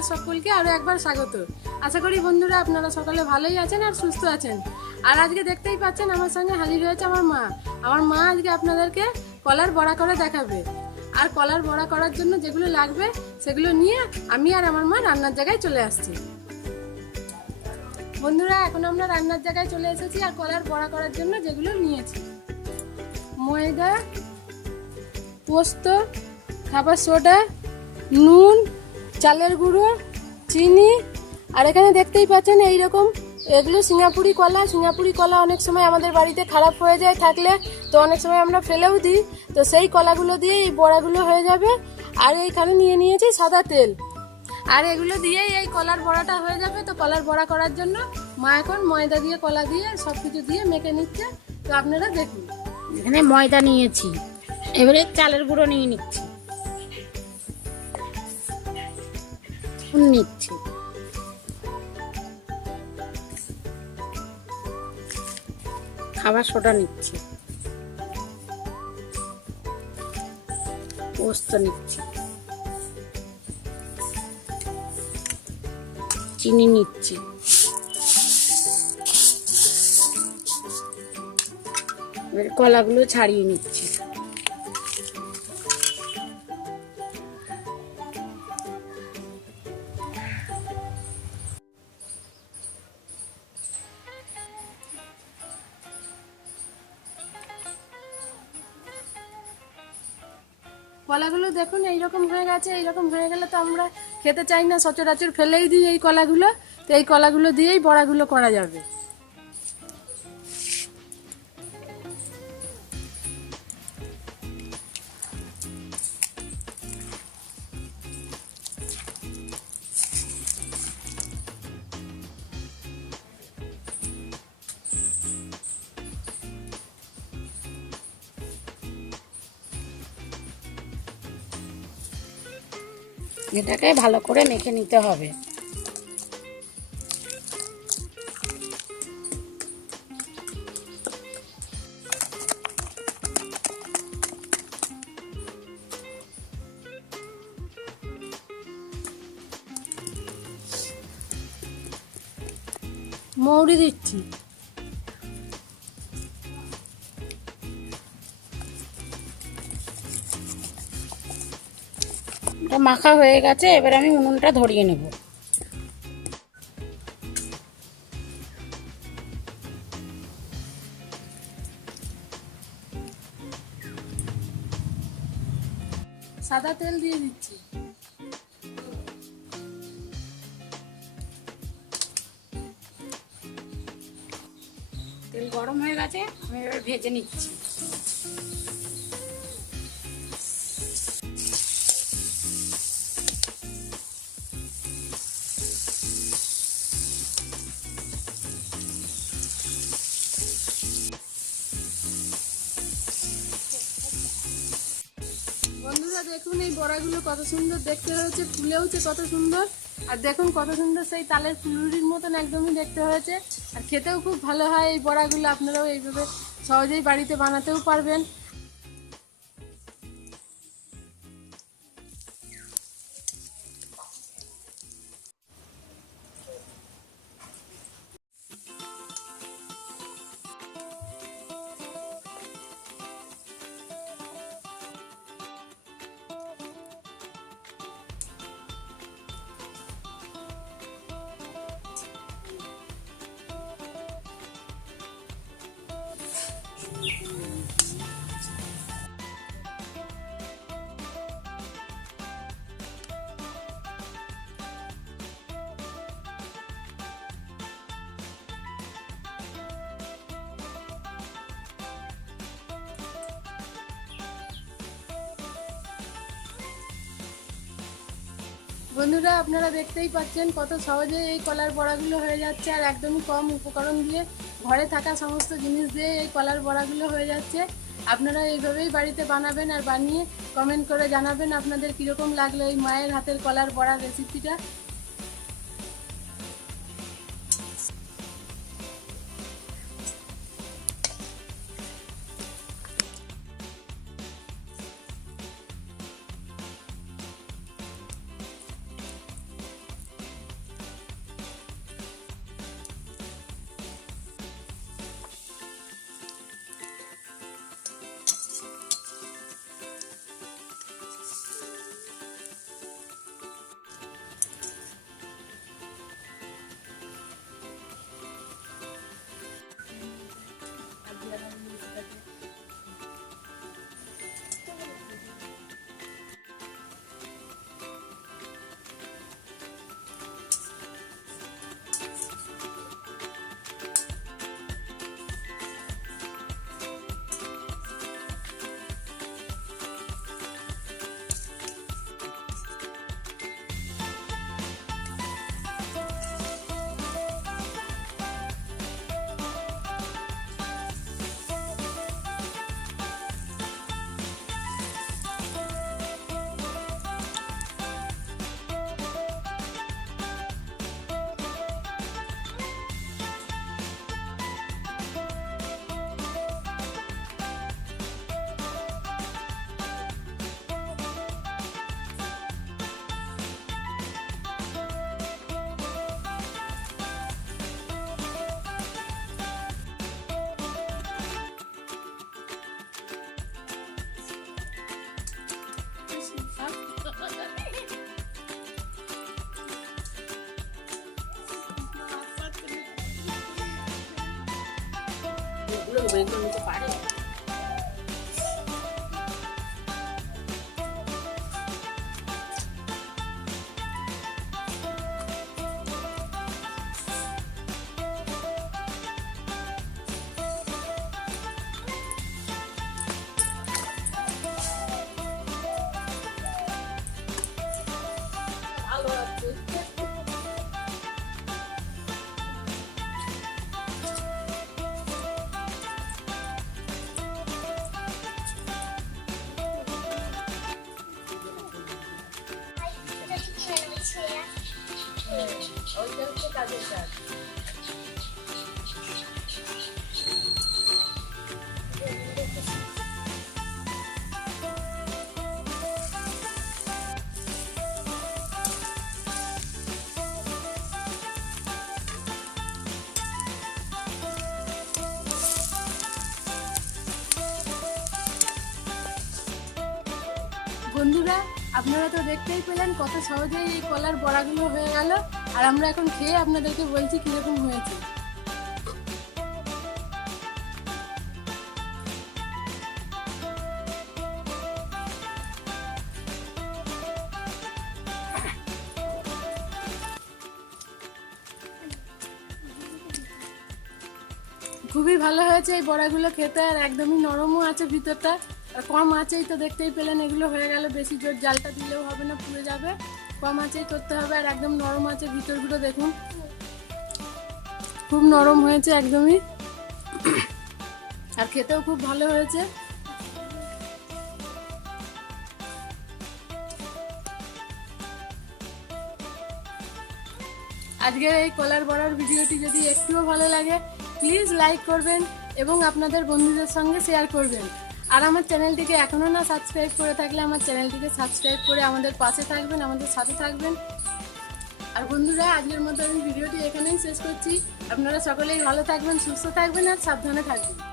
আপনাদের সকলকে আরও একবার স্বাগত। আশা করি বন্ধুরা আপনারা সকলে ভালোই আছেন আর সুস্থ আছেন। আর আজকে দেখতেই পাচ্ছেন আমার সঙ্গে হাজির হয়েছে আমার মা। আমার মা আজকে আপনাদেরকে কলার বড়া করে দেখাবে। আর কলার বড়া করার জন্য যেগুলো লাগবে সেগুলো নিয়ে আমি আর আমার মা রান্নার জায়গায় চলে আসছি। বন্ধুরা, এখন আমরা রান্নার জায়গায় চলে এসেছি। আর কলার বড়া করার জন্য যেগুলো নিয়েছি: ময়দা, পোস্ত, খাবার সোডা, নুন, চালের গুঁড়ো, চিনি। আর এখানে দেখতেই পাচ্ছেন এইরকম এগুলো সিঙ্গাপুরি কলা। সিঙ্গাপুরি কলা অনেক সময় আমাদের বাড়িতে খারাপ হয়ে যায় থাকলে, তো অনেক সময় আমরা ফেলেও দিই। তো সেই কলাগুলো দিয়ে এই বড়াগুলো হয়ে যাবে। আর এইখানে নিয়ে নিয়েছি সাদা তেল। আর এগুলো দিয়েই এই কলার বড়াটা হয়ে যাবে। তো কলার বড়া করার জন্য মা এখন ময়দা দিয়ে, কলা দিয়ে সব কিছু দিয়ে মেখে নিচ্ছে। তো আপনারা দেখুন। এখানে ময়দা নিয়েছি, এবারে চালের গুঁড়ো নিয়ে নিচ্ছি, নিচ্ছি খাবার সোডা নিচ্ছি, পোস্ত নিচ্ছি, চিনি নিচ্ছি, এবার কলাগুলো ছাড়িয়ে নিচ্ছি। কলাগুলো দেখুন এইরকম হয়ে গেছে। এইরকম হয়ে গেলে তো আমরা খেতে চাই না, সচরাচর ফেলেই দিই এই কলাগুলো। তো এই কলাগুলো দিয়েই বড়াগুলো করা যাবে। এটাকে ভালো করে মেখে নিতে হবে। মৌরি দিচ্ছি, এটা মাখা হয়ে গেছে, এবার আমি উনুনটা ধরিয়ে নেব। সাদা তেল দিয়ে দিচ্ছি। তেল গরম হয়ে গেছে, আমি এবার ভেজে নিচ্ছি। বন্ধুরা দেখুন এই বড়াগুলো কত সুন্দর দেখতে হয়েছে, ফুলেওছে কত সুন্দর। আর দেখুন কত সুন্দর সেই তালের ফুলুরির মতন একদমই দেখতে হয়েছে। আর খেতেও খুব ভালো হয় এই বড়াগুলো। আপনারাও এইভাবে সহজেই বাড়িতে বানাতেও পারবেন। বন্ধুরা, আপনারা দেখতেই পাচ্ছেন কত সহজে এই কলার বড়াগুলো হয়ে যাচ্ছে। আর একদমই কম উপকরণ দিয়ে, ঘরে থাকা সমস্ত জিনিস দিয়ে এই কলার বড়াগুলো হয়ে যাচ্ছে। আপনারা এইভাবেই বাড়িতে বানাবেন আর বানিয়ে কমেন্ট করে জানাবেন আপনাদের কীরকম লাগলো এই মায়ের হাতের কলার বড়ার রেসিপিটা। এগুলো দেবো, এগুলো নিতে পারে। ভালো আছে। ওইটা হচ্ছে কাজের কাজ। বন্ধুরা, আপনারা তো দেখতেই পেলেন কত সহজেই এই কলার বড়াগুলো হয়ে গেল। আর আমরা এখন খেয়ে আপনাদেরকে বলছি কিরকম হয়েছে। খুবই ভালো হয়েছে এই বড়াগুলো খেতে, আর একদমই নরমও আছে ভিতরটা। আর কম আঁচেই তো দেখতেই পেলেন এগুলো হয়ে গেল। বেশি জোর জালটা দিলেও হবে না, পুড়ে যাবে। কম আঁচেই করতে হবে, আর একদম নরম আছে ভিতরগুলো দেখুন, খুব নরম হয়েছে একদমই। আর খেতেও খুব ভালো হয়েছে। আজকের এই কলার বড়ার ভিডিওটি যদি একটুও ভালো লাগে প্লিজ লাইক করবেন এবং আপনাদের বন্ধুদের সঙ্গে শেয়ার করবেন। আর আমার চ্যানেলটিকে এখনও না সাবস্ক্রাইব করে থাকলে আমার চ্যানেলটিকে সাবস্ক্রাইব করে আমাদের পাশে থাকবেন, আমাদের সাথে থাকবেন। আর বন্ধুরা, আজকের মতো আমি ভিডিওটি এখানেই শেষ করছি। আপনারা সকলেই ভালো থাকবেন, সুস্থ থাকবেন আর সাবধানে থাকবেন।